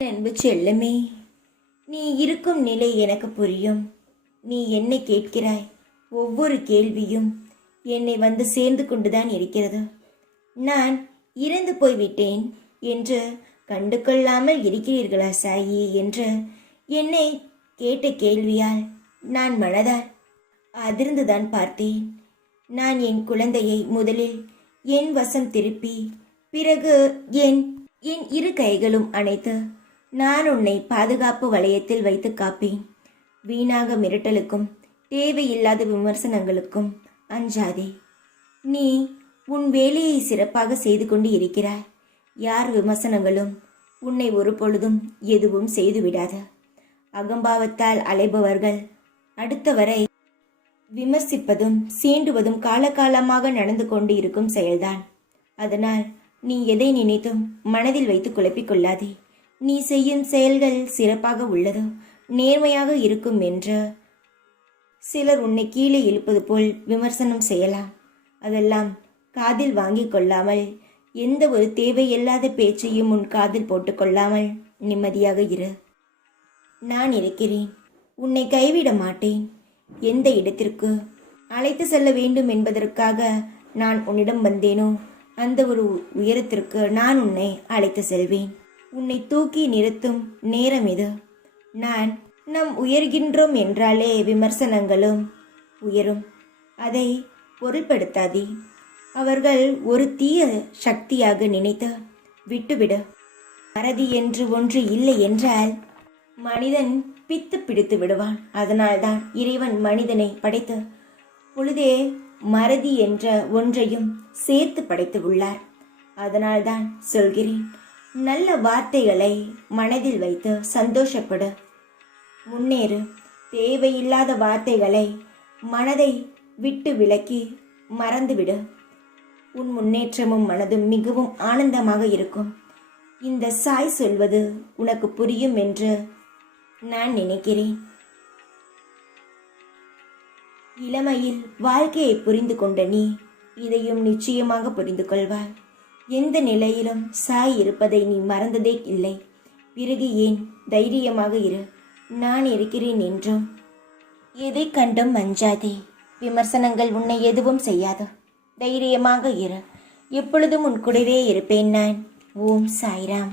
அன்பு செல்லமே, நீ இருக்கும் நிலை எனக்கு புரியும். நீ என்ன கேட்கிறாய்? ஒவ்வொரு கேள்வியும் என்னை வந்து சேர்ந்து கொண்டுதான் இருக்கிறது. நான் இறந்து போய்விட்டேன் என்று கண்டு கொள்ளாமல் இருக்கிறீர்களா சாயி என்று என்னை கேட்ட கேள்வியால் நான் மனதால் அதிர்ந்துதான் பார்த்தேன். நான் என் குழந்தையை முதலில் என் வசம் திருப்பி பிறகு என் என் இரு கைகளும் அணைத்து நான் உன்னை பாதுகாப்பு வளையத்தில் வைத்து காப்பேன். வீணாக மிரட்டலுக்கும் தேவையில்லாத விமர்சனங்களுக்கும் அஞ்சாதே. நீ உன் வேலையை சிறப்பாக செய்து கொண்டு இருக்கிறாய். யார் விமர்சனங்களும் உன்னை ஒரு பொழுதும் எதுவும் செய்துவிடாத. அகம்பாவத்தால் அலைபவர்கள் அடுத்தவரை விமர்சிப்பதும் சீண்டுவதும் காலகாலமாக நடந்து கொண்டு இருக்கும் செயல்தான். அதனால் நீ எதை நினைத்தும் மனதில் வைத்து குழப்பிக் கொள்ளாதே. நீ செய்யும் செயல்கள் சிறப்பாக உள்ளது, நேர்மையாக இருக்கும் என்று சிலர் உன்னை கீழே இழுப்பது போல் விமர்சனம் செய்யலாம். அதெல்லாம் காதில் வாங்கிக் கொள்ளாமல், எந்த ஒரு தேவையில்லாத பேச்சையும் உன் காதில் போட்டுக்கொள்ளாமல் நிம்மதியாக இரு. நான் இருக்கிறேன், உன்னை கைவிட மாட்டேன். எந்த இடத்திற்கு அழைத்து செல்ல வேண்டும் என்பதற்காக நான் உன்னிடம் வந்தேனோ அந்த ஒரு உயரத்திற்கு நான் உன்னை அழைத்து செல்வேன். உன்னை தூக்கி நிறுத்தும் நேரம் இது. நாம் உயர்கின்றோம் என்றாலே விமர்சனங்களும் உயரும். அதை பொருள்படுத்தாதே. அவர்கள் ஒரு தீய சக்தியாக நினைத்து விட்டுவிடு. மறதி என்று ஒன்று இல்லை என்றால் மனிதன் பித்து பிடித்து விடுவான். அதனால்தான் இறைவன் மனிதனை படைத்து பொழுதே மறதி என்ற ஒன்றையும் சேர்த்து படைத்து உள்ளார். அதனால்தான் சொல்கிறேன், நல்ல வார்த்தைகளை மனதில் வைத்து சந்தோஷப்படு, முன்னேறு. தேவையில்லாத வார்த்தைகளை மனதை விட்டு விலக்கி மறந்துவிடு. உன் முன்னேற்றமும் மனதும் மிகவும் ஆனந்தமாக இருக்கும். இந்த சாய் சொல்வது உனக்கு புரியும் என்று நான் நினைக்கிறேன். இளமையில் வாழ்க்கையை புரிந்து கொண்ட நீ இதையும் நிச்சயமாக புரிந்து கொள்வாய். எந்த நிலையிலும் சாய் இருப்பதை நீ மறந்ததே இல்லை. பிறகு ஏன் தைரியமாக இரு, நான் இருக்கிறேன் என்றும். எதை கண்டும் அஞ்சாதே. விமர்சனங்கள் உன்னை எதுவும் செய்யாது. தைரியமாக இரு. எப்பொழுதும் உன் கூடவே இருப்பேன் நான். ஓம் சாய்ராம்.